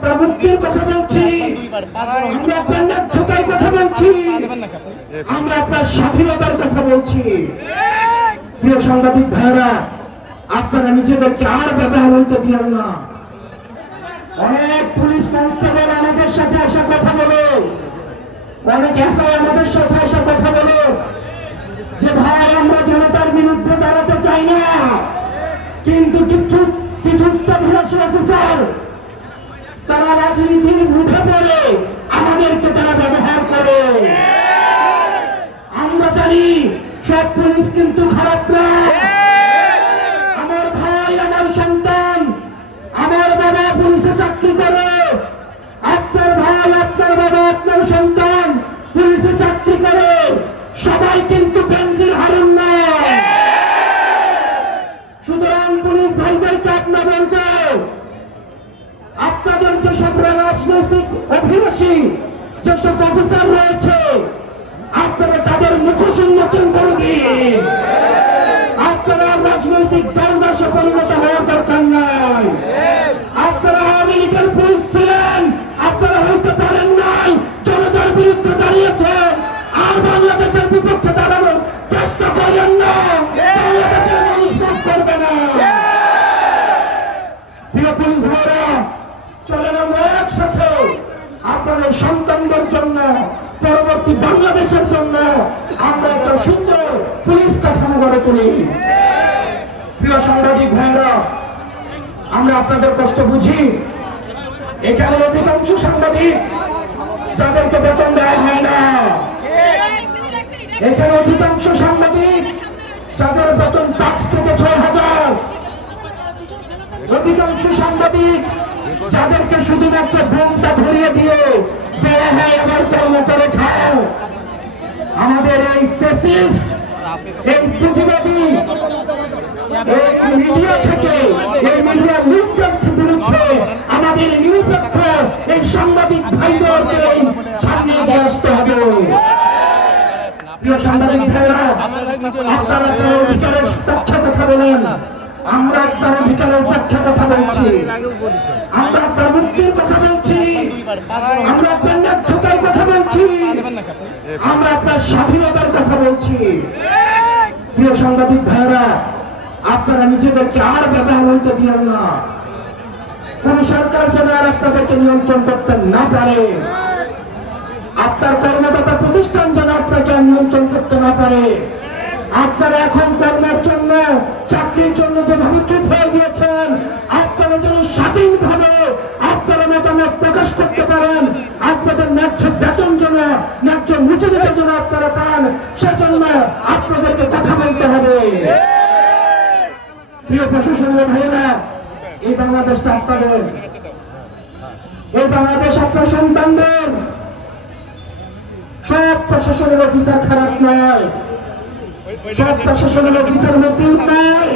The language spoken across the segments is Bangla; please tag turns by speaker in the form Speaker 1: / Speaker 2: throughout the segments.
Speaker 1: আপনার মুক্তির কথা বলছি। আমরা আপনার ন্যায্যতার কথা বলছি। আমরা আপনার স্বাধীনতার কথা বলছি। প্রিয় সাংবাদিক ভাইরা আপনারা নিজেদেরকে আর ব্যবহার হইতে দিয়েন না। অনেক পুলিশ কনস্টেবল আমাদের সাথে আসা কথা বলে। অনেক এসআই আমাদের সাথে আসা কথা বলে। যে ভাই, আমরা জনতার বিরুদ্ধে দাঁড়াতে চাই না। কিন্তু কিছু কিছু উচ্চাভিলাষী অফিসার তারা রাজনীতির মুখে পড়ে, আমাদেরকে তারা ব্যবহার করে। আমরা জানি সব পুলিশ কিন্তু খারাপ না আমার ভাই আমার সন্তান আমার বাবা পুলিশে চাকরি করে আপনার ভাই আপনার বাবা আপনার সন্তান পুলিশে চাকরি করে সবাই কিন্তু বেঞ্জির হারুন না সুতরাং পুলিশ ভাইদেরকে আপনার বলব আপনাদের যেসব রাজনৈতিক অভিলাষী যেসব অফিসার রয়েছে, আপনারা তাদের মুখোশ উন্মোচন করে দিন আপনারা রাজনৈতিক দলদাসে পরিণত হওয়ার দরকার নাই। আপনারা আওয়ামী লীগের পুলিশ ছিলেন, আপনারা হইতে পারেন নাই। জনতার বিরুদ্ধে দাঁড়িয়েছেন। আর বাংলাদেশের বিপক্ষে দাঁড়ানোর চেষ্টা করেন না। বাংলাদেশের মানুষ মাফ করবে না। প্রিয় পুলিশ ভাইরা চলেন আপনাদের সন্তানদের জন্য, পরবর্তী বাংলাদেশের জন্য আমরা একটা সুন্দর পুলিশ কাঠামো গড়ে তুলি। প্রিয় সাংবাদিক ভাইরা আমরা আপনাদের কষ্ট বুঝি। এখানে অধিকাংশ সাংবাদিক যাদেরকে বেতন দেওয়া হয় না। এখানে অধিকাংশ সাংবাদিক যাদের বেতন পাঁচ থেকে ছয় হাজার। অধিকাংশ সাংবাদিক যাদেরকে শুধুমাত্র বোমটা ধরিয়ে দিয়ে বেড়ে হয় আবার কর্ম করে খাও আমাদের এই ফেসিস্ট এই পুঁজিবাদী, এই মিডিয়া থেকে, এই মিডিয়া লিস্টের বিরুদ্ধে আমাদের নিরপেক্ষ এই সাংবাদিক ভাইদেরকে সামনে আসতে হবে। প্রিয় সাংবাদিক ভাইরা আপনারা আপনার অধিকারের পক্ষে কথা বলেন। আমরা আপনার অধিকারের পক্ষে কথা বলছি। আমরা আপনার মুক্তির কথা বলছি। আমরা আপনার ন্যায্যতার কথা বলছি। আমরা আপনার স্বাধীনতার কথা বলছি। প্রিয় সাংবাদিক ভাইরা আপনারা নিজেদেরকে আর ব্যবহার হইতে দিয়েন না। কোন সরকার যেন আর আপনাদেরকে নিয়ন্ত্রণ করতে না পারে। আপনার কর্মদাতা প্রতিষ্ঠান যেন আপনাকে আর নিয়ন্ত্রণ করতে না পারে। আপনারা এখন আপনাদের ন্যায্য বেতন যেন, ন্যায্য মজুরিটা যেন আপনারা পান, সেজন্য আপনাদেরকে কথা বলতে হবে। প্রিয় প্রশাসনের ভাইয়েরা, এই বাংলাদেশটা আপনাদের। এই বাংলাদেশ আপনার সন্তানদের। সব প্রশাসনের অফিসার খারাপ নয়। সব প্রশাসনের অফিসার মতিউর নয়।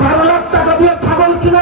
Speaker 1: বারো লাখ টাকা দিয়ে ছাগল কেনার